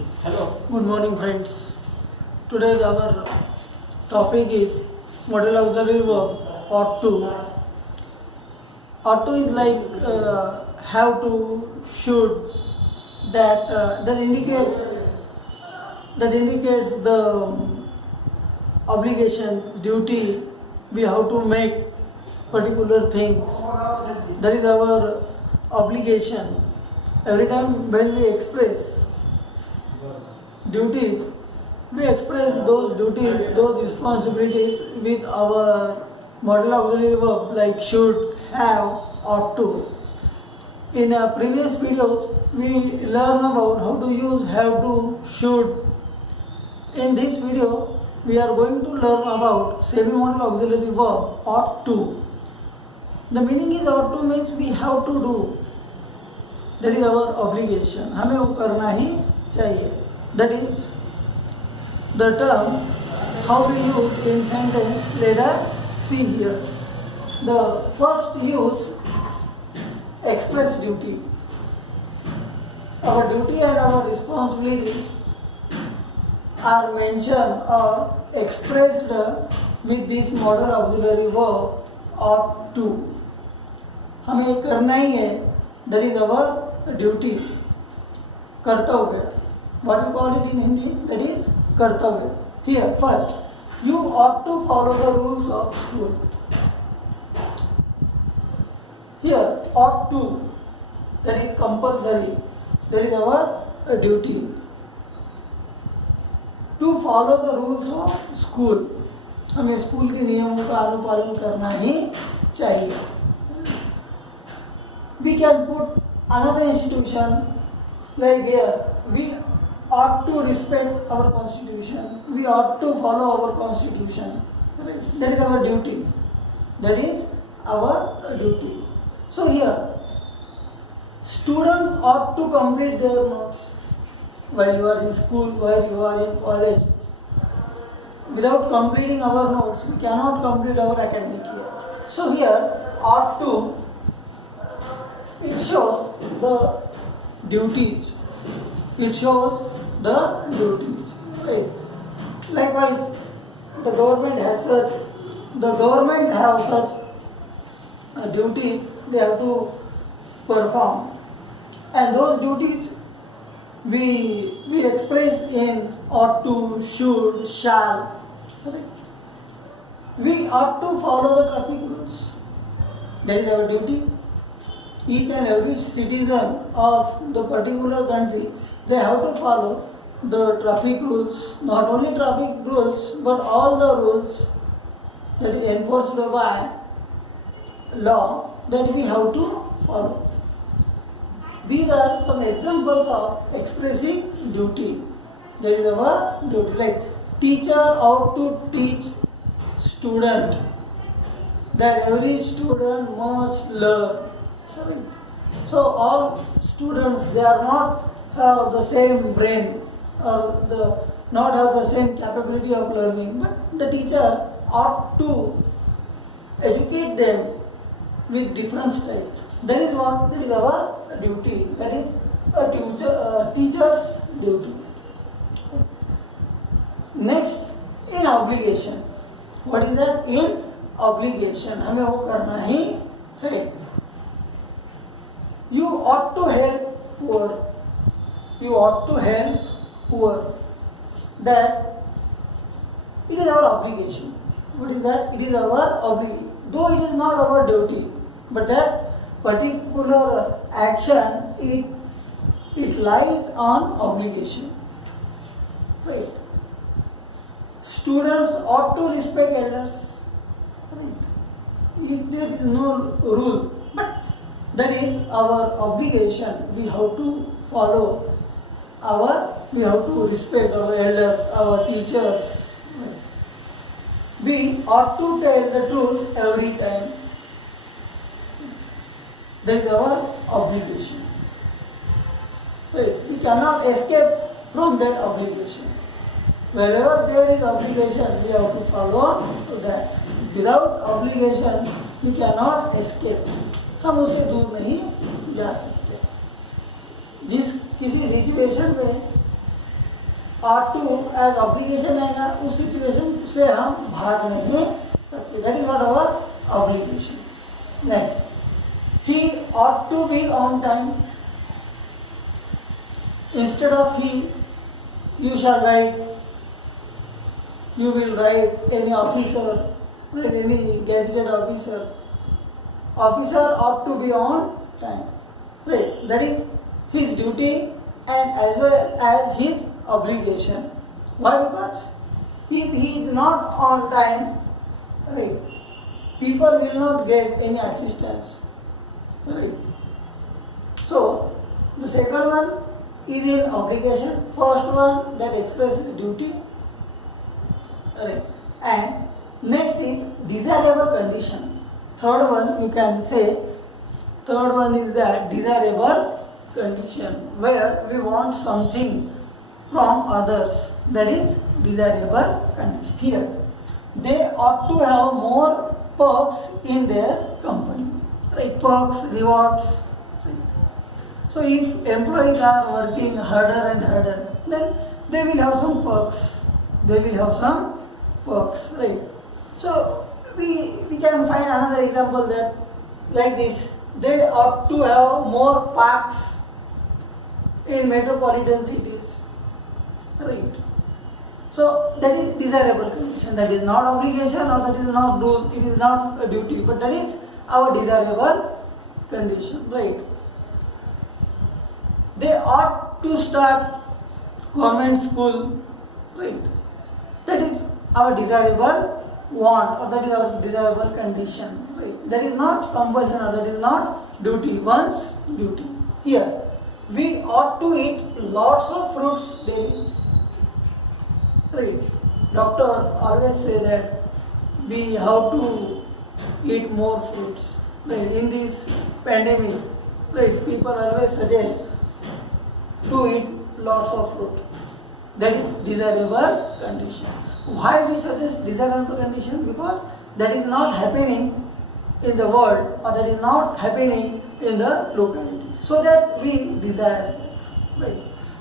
Hello. Good morning, friends. Today's our topic is model auxiliary verb ought to. Ought to is like have to, should. That indicates the obligation, duty. We have to make particular things. That is our obligation. Every time when we express duties, we express those duties, those responsibilities with our modal auxiliary verb like should, have, ought to. In previous videos, we learn about how to use have to, should. In this video, we are going to learn about semi-modal auxiliary verb ought to. The meaning is ought to means we have to do. That is our obligation. हमें वो करना ही चाहिए. That is the term how we use in sentence. Let us see here. The first use express duty. Our duty and our responsibility are mentioned or expressed with this modal auxiliary verb ought to. हमें करना ही है. That is our duty. कर्तव्य. What we call it in Hindi? That is कर्तव्य. Here first, you ought to follow the rules of school. Here ought to, that is compulsory. That is our duty. To follow the rules of school. हमें school के नियमों का अनुपालन करना ही चाहिए. We can put another institution like there. We ought to respect our constitution. We ought to follow our constitution. That is our duty. That is our duty. So here, students ought to complete their notes while you are in school, while you are in college. Without completing our notes, we cannot complete our academic year. So here, ought to, it shows the duties. It shows the duties. Right? Likewise, the government have such duties they have to perform, and those duties we express in ought to, should, shall. Right? We ought to follow the traffic rules. That is our duty. Each and every citizen of the particular country, they have to follow the traffic rules. Not only traffic rules, but all the rules that is enforced by law that we have to follow. These are some examples of expressing duty. That is our duty. Like teacher ought to teach student that every student must learn. So all students, they are not have the same brain or not have the same capability of learning, but the teacher ought to educate them with different style. That is what? That is our duty. That is a teacher's duty. Next, in obligation. What is that? In obligation. हमें वो करना ही है. You ought to help poor. You ought to help poor. That it is our obligation. What is that? It is our obligation. Though it is not our duty, but that particular action, it lies on obligation. Right. Students ought to respect elders. Right. If there is no rule, but that is our obligation. We have to follow we have to respect our elders, our teachers. We ought to tell the truth every time. That is our obligation. We cannot escape from that obligation. Wherever there is obligation, we have to follow that. Without obligation, we cannot escape. हम उससे दूर नहीं जा सकते. किसी situation में ought to as obligation आएगा, उस सिचुएशन से हम भाग नहीं सकते. That is not our obligation. Next, he ought to be on time. Instead of he, you shall write, you will write any officer, write any gazetted officer. Officer ought to be on time. Right, that is his duty and as well as his obligation. Why? Because if he is not on time, right, people will not get any assistance. Right. So the second one is in obligation. First one that expresses duty. Right. And next is desirable condition. Third one you can say. Third one is that desirable condition, where we want something from others. That is desirable condition. Here, they ought to have more perks in their company. Right? Perks, rewards. Right? So if employees are working harder and harder, then they will have some perks. They will have some perks. Right? So we can find another example that like this. They ought to have more parks in metropolitan cities. Right. So that is desirable condition. That is not obligation or that is not rule. It is not a duty, but that is our desirable condition. Right. They ought to start government school. Right. That is our desirable want or that is our desirable condition. Right. That is not compulsion or that is not duty. One's duty. Here, we ought to eat lots of fruits daily. Right. Doctor always say that we have to eat more fruits. Right. In this pandemic, right, people always suggest to eat lots of fruit. That is desirable condition. Why we suggest desirable condition? Because that is not happening in the world or that is not happening in the locality. So that we desire. Right.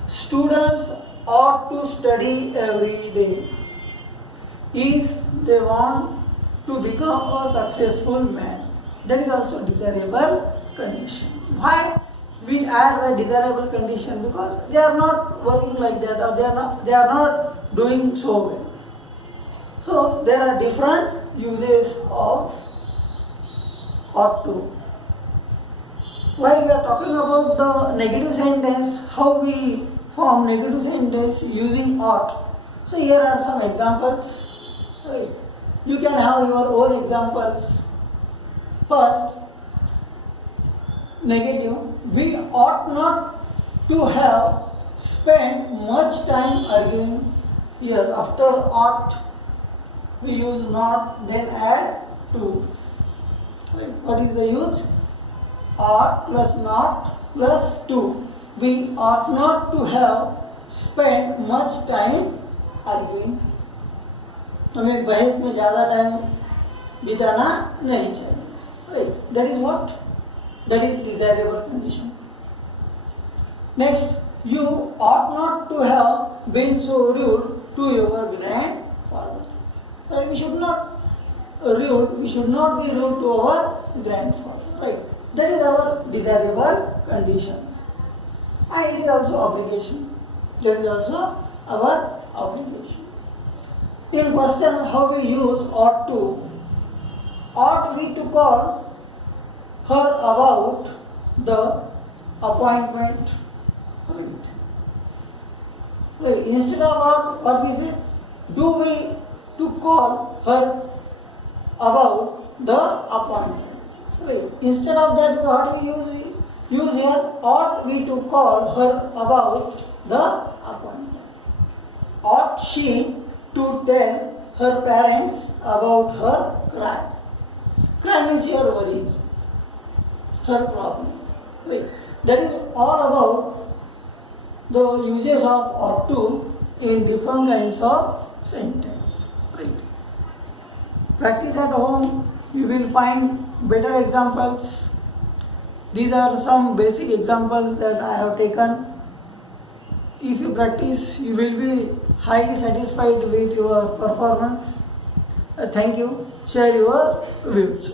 Students ought to study every day if they want to become a successful man. That is also desirable condition. Why we add the desirable condition? Because they are not working like that or they are not doing so well. So there are different uses of ought to. While we are talking about the negative sentence, how we form negative sentence using ought. So here are some examples. Right. You can have your own examples. First, negative. We ought not to have spent much time arguing. Here, after ought, we use not, then add to. Right. What is the use? Ought plus not plus to. We ought not to have spent much time arguing. हमें बहस में ज़्यादा time बिताना नहीं चाहिए. Right. That is what? That is desirable condition. Next, you ought not to have been so rude to your grandfather. Right? We should not be rude to our grandfather. Right? That is our desirable condition. And it is also obligation. That is also our obligation. In question, how we use ought to? Ought we to call her about the appointment? Right. Instead of ought, what we say? Do we to call her about the appointment? Right. Instead of that, what we use here? Ought we to call her about the appointment? Ought she to tell her parents about her crime? Crime means her worries, her problem. Right. That is all about the uses of ought to in different kinds of sentence. Right. Practice at home, you will find better examples. These are some basic examples that I have taken. if you practice, you will be highly satisfied with your performance. Thank you. Share your views.